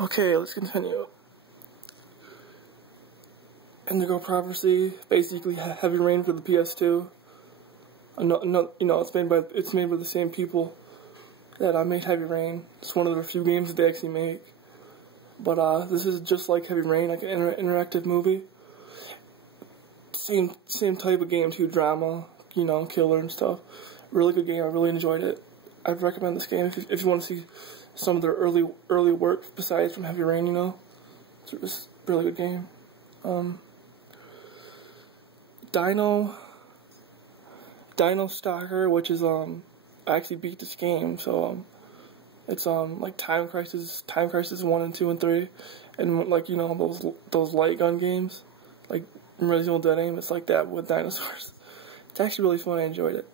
Okay, let's continue. Indigo Prophecy, basically Heavy Rain for the PS2. It's made by the same people that made Heavy Rain. It's one of the few games that they actually make. But this is just like Heavy Rain, like an interactive movie. Same type of game too, drama, killer and stuff. Really good game. I really enjoyed it. I'd recommend this game if you want to see some of their early work besides from Heavy Rain. It's a really good game. Dino Stalker, which is I actually beat this game, so it's like Time Crisis 1 and 2 and 3, and like those light gun games, like Resident Evil Dead Aim. It's like that with dinosaurs. It's actually really fun. I enjoyed it.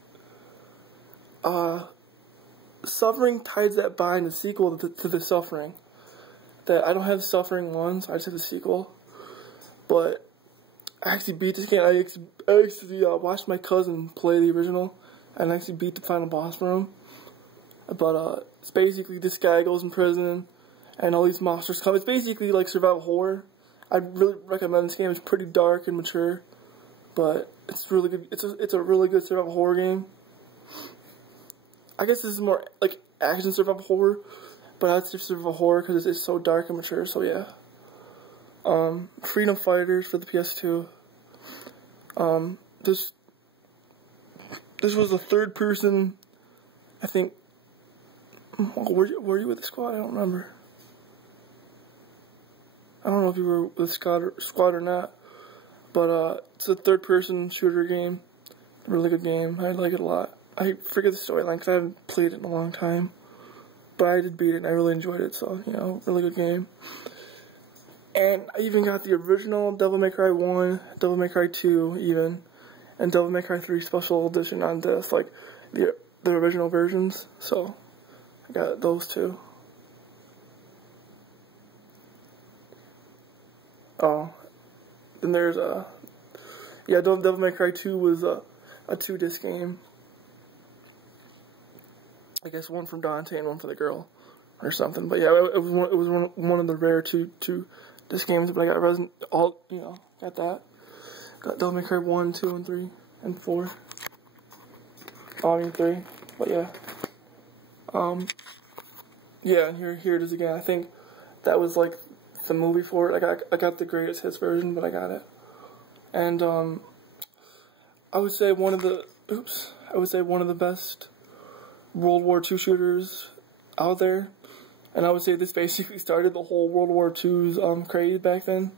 Suffering Tides That Bind, the sequel to the Suffering. That I don't have Suffering 1, so I just have the sequel. But I actually beat this game. I actually watched my cousin play the original, and I actually beat the final boss for him. But it's basically this guy goes in prison, and all these monsters come. It's basically like survival horror. I really recommend this game. It's pretty dark and mature, but it's really good. It's a really good survival horror game. I guess this is more like action survival horror, but that's just survival horror because it's so dark and mature. So yeah. Freedom Fighters for the PS2. This was a third person. I think. Were you with the squad? I don't remember. I don't know if you were with the squad or not. But it's a third person shooter game. Really good game. I like it a lot. I forget the storyline because I haven't played it in a long time. But I did beat it and I really enjoyed it. So, really good game. And I even got the original Devil May Cry 1, Devil May Cry 2 even, and Devil May Cry 3 Special Edition on this, like the original versions. So I got those two. Oh, then there's Devil May Cry 2 was a 2-disc game. I guess one from Dante and one for the girl, or something. But yeah, it was one of the rare two disc games. But I got got that. Got Devil May Cry 1, 2, and 3, and 4. Oh, I mean 3. But yeah. Yeah, and here it is again. I think that was like the movie for it. I got the greatest hits version, but I got it. And I would say one of the best World War II shooters out there. And I would say this basically started the whole World War II's craze back then.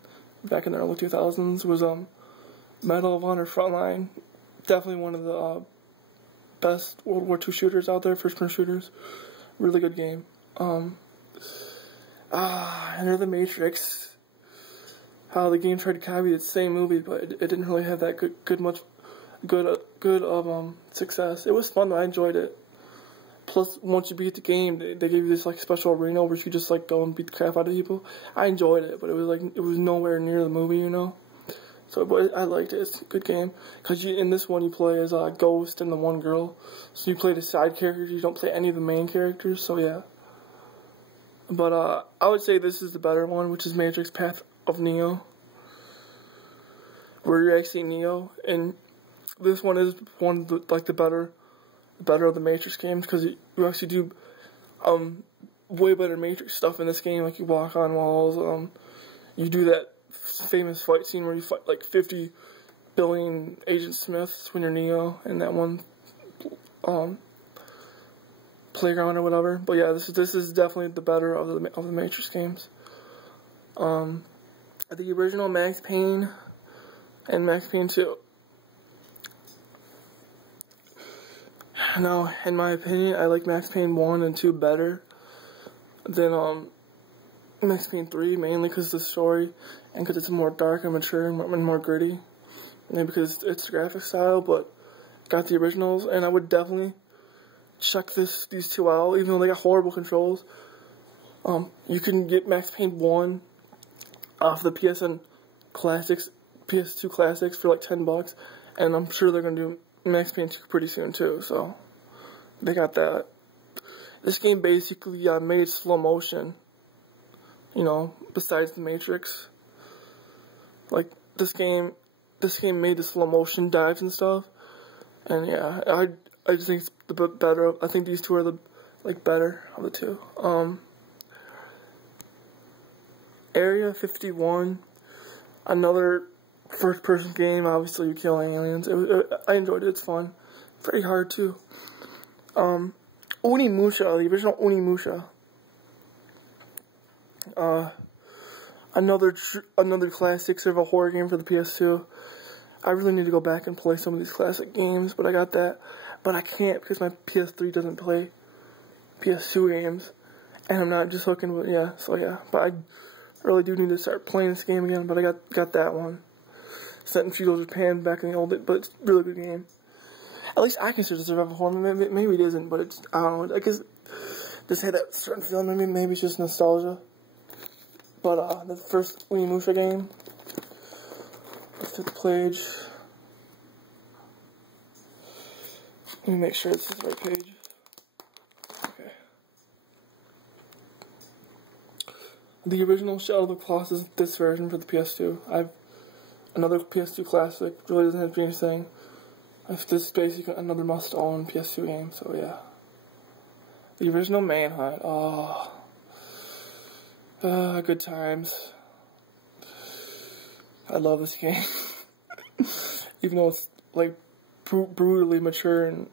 Back in the early 2000s was Medal of Honor Frontline. Definitely one of the best World War II shooters out there, first-person shooters. Really good game. Another Matrix. How the game tried to copy the same movie, but it didn't really have that good success. It was fun though. I enjoyed it. Plus, once you beat the game, they gave you this like special arena where you could just like go and beat the crap out of people. I enjoyed it, but it was nowhere near the movie, So, but I liked it. It's a good game because in this one you play as a Ghost and the one girl, so you play the side characters. You don't play any of the main characters. So yeah. But I would say this is the better one, which is Matrix Path of Neo, where you're actually Neo, and this one is one of the better of the Matrix games because you actually do way better Matrix stuff in this game. Like you walk on walls, you do that famous fight scene where you fight like 50 billion Agent Smiths when you're Neo in that one playground or whatever. But yeah, this is definitely the better of the Matrix games. The original Max Payne and Max Payne 2. Now, in my opinion, I like Max Payne 1 and 2 better than Max Payne 3, mainly because of the story and because it's more dark and mature and more gritty. Maybe because it's the graphic style, but got the originals, and I would definitely check these two out, even though they got horrible controls. You can get Max Payne 1 off the PS2 Classics for like $10, and I'm sure they're gonna do Max Payne 2 pretty soon too, so they got that. This game basically made slow motion you know, besides the Matrix. Like, this game made the slow motion dives and stuff, and yeah, I just think it's the better. I think these two are the, like, better of the two. Area 51, another first-person game. Obviously, you're killing aliens. I enjoyed it. It's fun. Pretty hard too. Onimusha, the original Onimusha. Another classic survival horror game for the PS2. I really need to go back and play some of these classic games, but I got that. But I can't because my PS3 doesn't play PS2 games, and I'm not just hooking with, yeah, so yeah. But I really do need to start playing this game again, but I got that one. Set in feudal Japan back in the old days, but it's a really good game. At least I consider it survival horror. Maybe it isn't, but it's, I don't know, I guess this had that certain feeling. Maybe it's just nostalgia. But the first Onimusha game, let's hit the page. Let me make sure this is the right page. Okay. The original Shadow of the Colossus, this version for the PS2. I've another PS2 classic. Really doesn't have to be anything. This is basically another must-own PS2 game. So yeah. The original Manhunt. Oh. Good times. I love this game. Even though it's, like, brutally mature and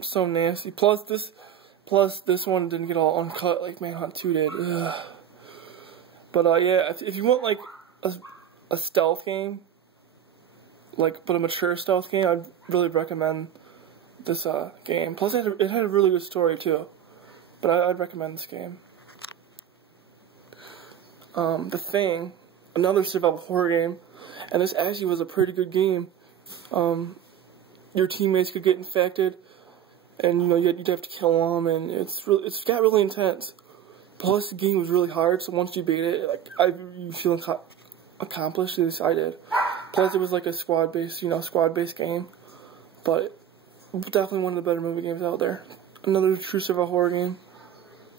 so nasty. Plus this one didn't get all uncut like Manhunt 2 did. Ugh. But, yeah, if you want, like, a stealth game, like, but a mature stealth game, I'd really recommend this, game. Plus, it had a really good story, too. But I'd recommend this game. The Thing, another survival horror game, and this actually was a pretty good game. Your teammates could get infected, and you know you'd have to kill them, and it's got really intense. Plus, the game was really hard, so once you beat it, like you feel accomplished. At least I did. Plus, it was like a squad-based game, but definitely one of the better movie games out there. Another true survival horror game.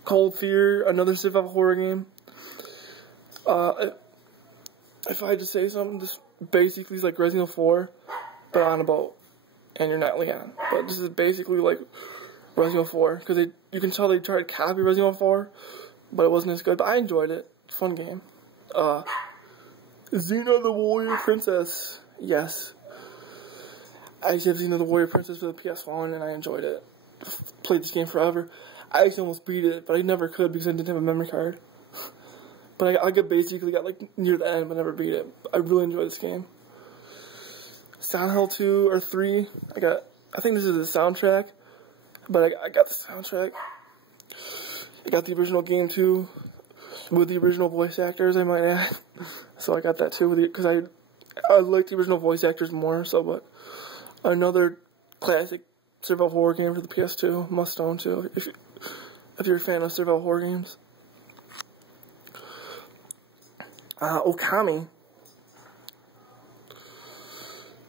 Cold Fear, another survival horror game. If I had to say something, this basically is like Resident Evil 4, but on a boat, and you're not Leon. But this is basically like Resident Evil 4, because you can tell they tried to copy Resident Evil 4, but it wasn't as good. But I enjoyed it. Fun game. Xena the Warrior Princess. Yes. I used to have Xena the Warrior Princess for the PS1, and I enjoyed it. Played this game forever. I actually almost beat it, but I never could because I didn't have a memory card. But I basically got like near the end, but never beat it. I really enjoyed this game. Silent Hill 2 or 3. I think this is the soundtrack, but I got the soundtrack. I got the original game too, with the original voice actors, I might add. So I got that too, because I like the original voice actors more. So, but another classic survival horror game for the PS2, must own too, if you're a fan of survival horror games. Okami.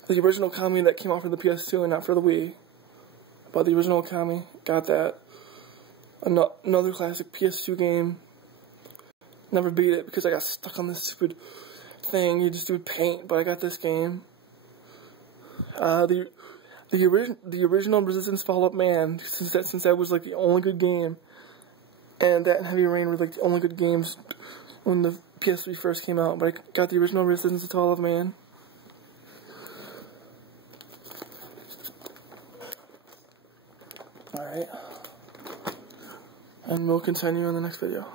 The original Okami that came out for the PS2 and not for the Wii. But the original Okami, got that. Another classic PS2 game. Never beat it because I got stuck on this stupid thing. You just do paint, but I got this game. The original Resistance Fall-Up Man, since that was like the only good game, and that and Heavy Rain were like the only good games when the PS3 first came out, but I got the original Resistance Fall-Up Man. Alright. And we'll continue in the next video.